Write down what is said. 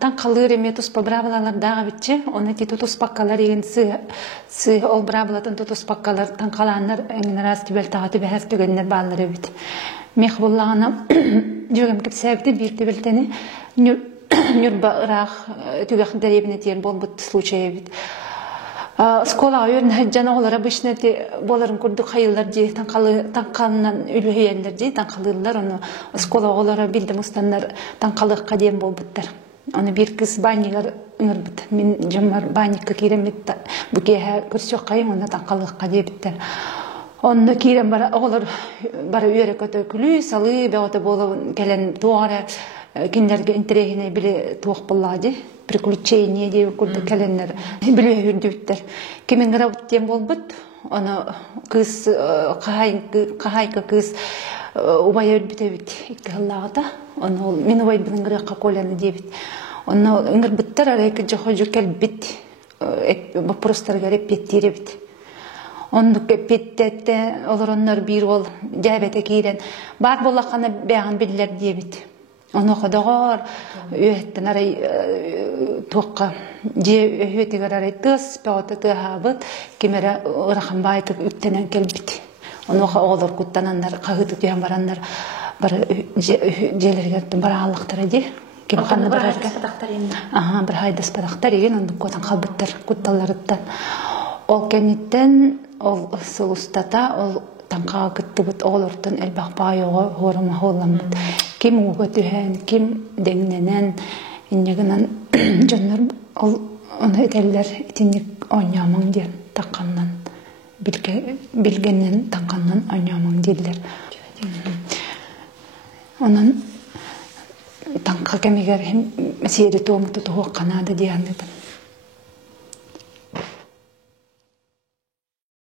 тан қалыр еме тұспа бравалалар дағы бітчі, оны ті тұспаққалар еген сы ол бравалатын тұспаққалар тан қаланар әңін рас түбәл тағаты бәхәс түгеннер балары бит. Мех боллағына жүргім кепсәбді бір түбәлтені нүрба ұрақ түгәқ дәребіне тиен бол бұт случая бит. Скола өйрін жана олар обычно боларын көрді қайылар де, таңқанынан үлгейлер де, таңқалылар, оны скола олара білдім ұстандар таңқалық қадем бол бұттар. Оны бір кіз банилар үңір бұт. Мен жамар баникка керемет бүкеге көрсек қайым, оны таңқалық қадем біттер. Оны керем олар бары өйрі көті күлі, салы, бәуіті болу кәлін туғары кендерге интерегіне біле туық болады. Приключения деп көрді кәленлер біле үрдіттер. Кемен ғырауыттен бол бұд, оны қыз, қағайқы қыз ұбай өрбіті бүд, екі ғыллағыда. Мен ұбай бұның ғыраққа қоланы дебіт. Оны үңір бұттар арайқы жоқы жүкел біт, бапырыстарға реп беттері біт. Оны беттетті, олар онлар бір ол жәбеті кейден. Бар болаққаны бәғын білілер дебіт. Оны қодағар өйеттен арай тоққа же өйеттігер арай тұс, бәуіті тұғабыд, кемері ұрақын байтық үттенен келбіт. Оны оғылыр күттанандар, қағыты түйен барандар, бір желергердің бір алықтары де. Бір хайдас падақтар енді. Бір хайдас падақтар еген, онды көтін қалбыттар, күтталарыттан. Ол кәнеттен, ол сұлыстата, ол таңқаға күтті бұд, оғыл ұрттан әлбақ байығы ғорыма ғолам бұд. Ким уға түхән, ким дәңненен, иннегінен жонлар оны әтәлілер етінек ойнамың ден таққаннан, білгеннен таққаннан ойнамың дейлер. Онын таңқа кәмегер сері тоғымты тұғы қанады дейіндеді.